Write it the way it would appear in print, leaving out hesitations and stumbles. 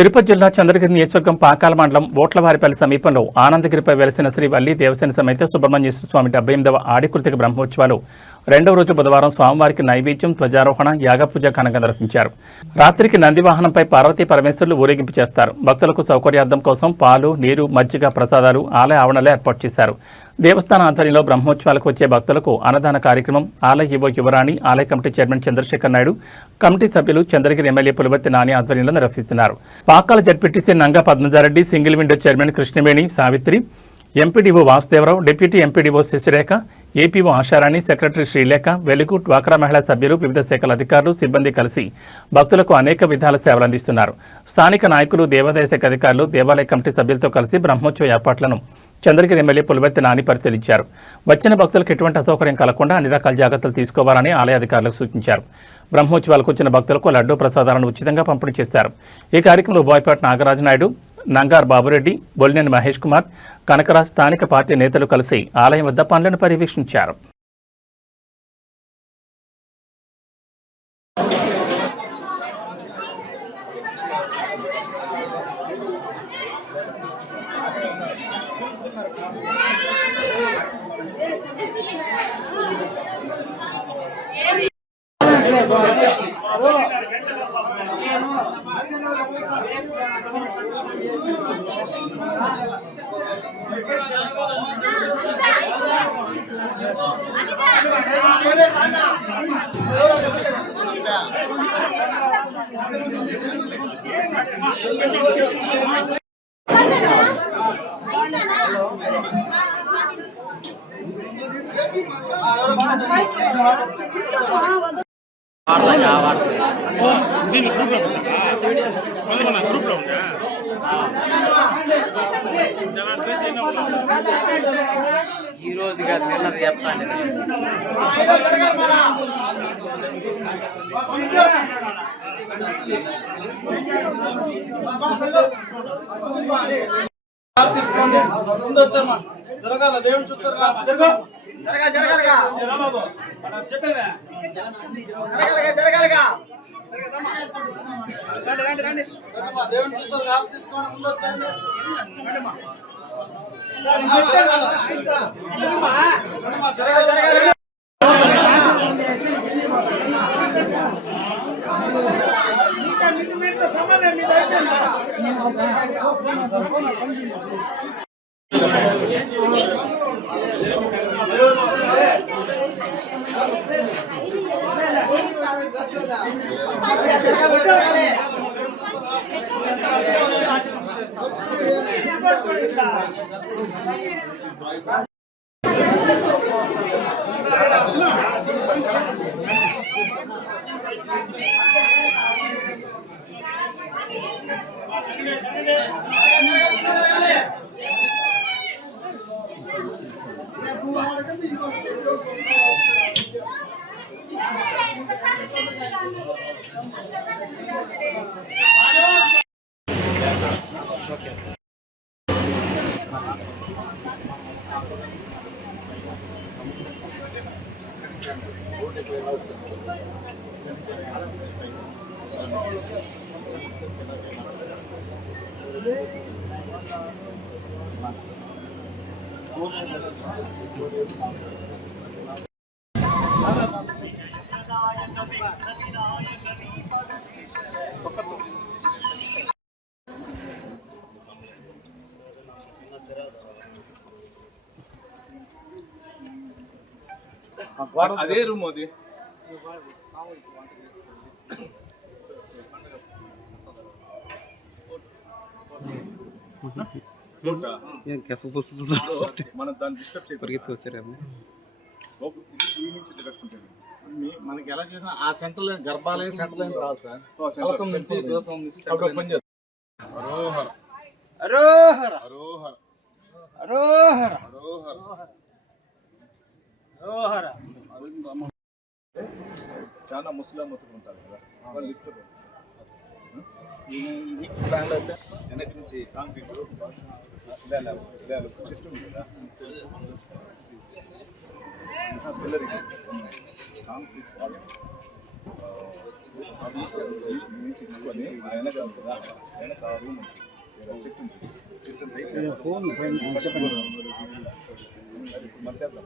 తిరుపతి జిల్లా చంద్రగిరి నియోజకవర్గం పాకాల మండలం ఓట్లవారిపల్లి సమీపంలో ఆనందగిరిపై వెలిసిన శ్రీ వల్లి దేవసేన సమేత సుబ్రహ్మణ్యేశ్వర స్వామి 78వ ఆడికృతిక బ్రహ్మోత్సవాలు రెండవ రోజు బుధవారం స్వామివారికి నైవేద్యం, ధ్వజారోహణ, యాగపూజ ఘనంగా నిర్వహించారు. రాత్రికి నంది వాహనంపై పార్వతీ పరమేశ్వరులు ఊరేగింపు చేస్తారు. భక్తులకు సౌకర్యార్థం కోసం పాలు, నీరు, మజ్జిగ, ప్రసాదాలు ఆలయ ఆవరణలో ఏర్పాటు చేశారు. దేవస్థాన ఆధ్వర్యంలో బ్రహ్మోత్సవాలకు వచ్చే భక్తులకు అన్నదాన కార్యక్రమం ఆలయ ఈవో యువరాణి, ఆలయ committee chairman Chandrasekhar Naidu, committee సభ్యులు చంద్రగిరి ఎమ్మెల్యే పులివర్తి నాని ఆధ్వర్యంలో నిర్వహిస్తున్నారు. Pakala ZPTC Nanga Padmaja Reddy, single window chairman Krishnaveni, Savitri, MPDO Vasudeva Rao, deputy MPDO Sasirekha, APO Asharani, secretary Srilekha, Velugu, డ్వాక్రా మహిళా సభ్యులు, వివిధ శాఖల అధికారులు, సిబ్బంది కలిసి భక్తులకు అనేక విధాల సేవలు అందిస్తున్నారు. స్థానిక నాయకులు, దేవాదాయ శాఖ అధికారులు, దేవాలయ కమిటీ సభ్యులతో కలిసి బ్రహ్మోత్సవ ఏర్పాట్లను చంద్రగిరి ఎమ్మెల్యే పులివర్తి నాని పరిశీలించారు. వచ్చిన భక్తులకు ఎటువంటి అసౌకర్యం కలగకుండా అన్ని రకాల జాగ్రత్తలు తీసుకోవాలని ఆలయ అధికారులకు సూచించారు. బ్రహ్మోత్సవాలకు వచ్చిన భక్తులకు లడ్డూ ప్రసాదాలను ఉచితంగా పంపిణీ చేశారు. ఈ కార్యక్రమంలో బోయపాటి నాగరాజు నాయుడు, నంగార్ బాబురెడ్డి, బొల్లినేని మహేష్ కుమార్, కనకరాజ్, స్థానిక పార్టీ నేతలు కలిసి ఆలయం వద్ద పనులను పర్యవేక్షించారు. ఈ రోజుగా నిన్నది చెప్తాను. తీసుకోండి, ముందు వచ్చామా జరగాల దేవుని చూస్తారు. దేవుని చూస్తారు, తీసుకోండి, ముందు వచ్చాను. అదే రూమ్ అది మనం దాన్ని డిస్టర్బ్ చేయగలుగుతాం. మనకి ఎలా చేసినా ఆ సెంటర్ గర్భాలయం సెంటర్ లైన్ రావాలి సార్. అరోహర అరోహర అరోహర అరోహర. చాలా ముస్లిం ఉంటారు కదా, వాళ్ళు లిఫ్ట్ ప్లాన్లో అయితే వెనక నుంచి కాంక్రీట్ చెట్టు ఉంది కదా, పిల్లరి కాంక్రీట్ అది నుంచి ఇచ్చుకొని వెనక ఉంటుందా వెనక ఆ రూమ్ ఉంటుంది చెట్టు ఉంటుంది చెట్టు ఉంటుంది. మనం చేద్దాం